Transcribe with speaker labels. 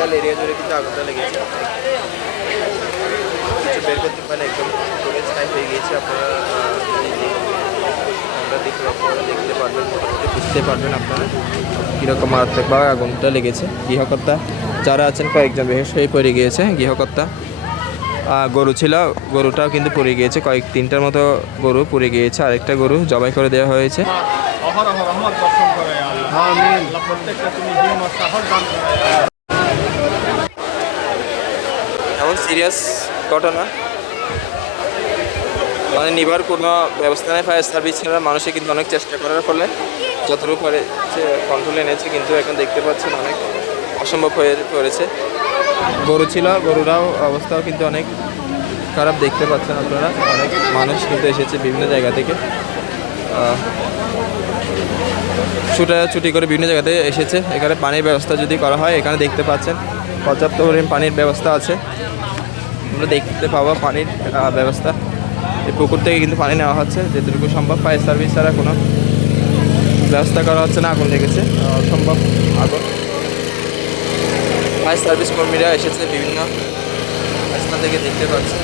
Speaker 1: বিশাল area জুড়ে কিন্তু আগুনটা লেগেছে। কিছু বের করতে পারেন একদম পুরো ছাই হয়ে গিয়েছে, আপনারা আমরা দেখলে আপনারা দেখতে পারবেন বুঝতে পারবেন আপনারা কীরকম মারাত্মকভাবে আগুনটা লেগেছে। গৃহকর্তা যারা আছেন, কয়েকজন বেহস হয়ে পড়ে গিয়েছে, গৃহকর্তা। গরু ছিল, গরুটাও কিন্তু পড়ে গিয়েছে, কয়েক তিনটার মতো গরু পড়ে গিয়েছে। আরেকটা গরু জবাই করে দেওয়া হয়েছে। সিরিয়াস ঘটনা। মানে নিবার কোনো ব্যবস্থা নেই ফায়ার সার্ভিস ছাড়া মানুষে কিন্তু অনেক চেষ্টা করার ফলে যতটুকু পারে কন্ট্রোলে এনেছে, কিন্তু এখন দেখতে পাচ্ছেন অনেক অসম্ভব হয়ে পড়েছে। গরু ছিল, গরুরাও অবস্থাও কিন্তু অনেক খারাপ দেখতে পাচ্ছেন আপনারা। অনেক মানুষ কিন্তু এসেছে বিভিন্ন জায়গা থেকে। ছুটাছুটি করে বিভিন্ন জায়গাতে এসেছে। এখানে পানির ব্যবস্থা যদি করা হয় এখানে দেখতে পাচ্ছেন পর্যাপ্ত পরিমাণ পানির ব্যবস্থা আছে। আমরা দেখতে পাবো পানির ব্যবস্থা। এই পুকুর থেকে কিন্তু পানি নেওয়া হচ্ছে। যেটুকু সম্ভব ফায়ার সার্ভিস ছাড়া কোনো ব্যবস্থা করা হচ্ছে না আগুন লেগেছে। আহ, অসম্ভব আগুন। ফায়ার সার্ভিস কর্মীরা এসেছে বিভিন্ন থেকে দেখতে পাচ্ছেন।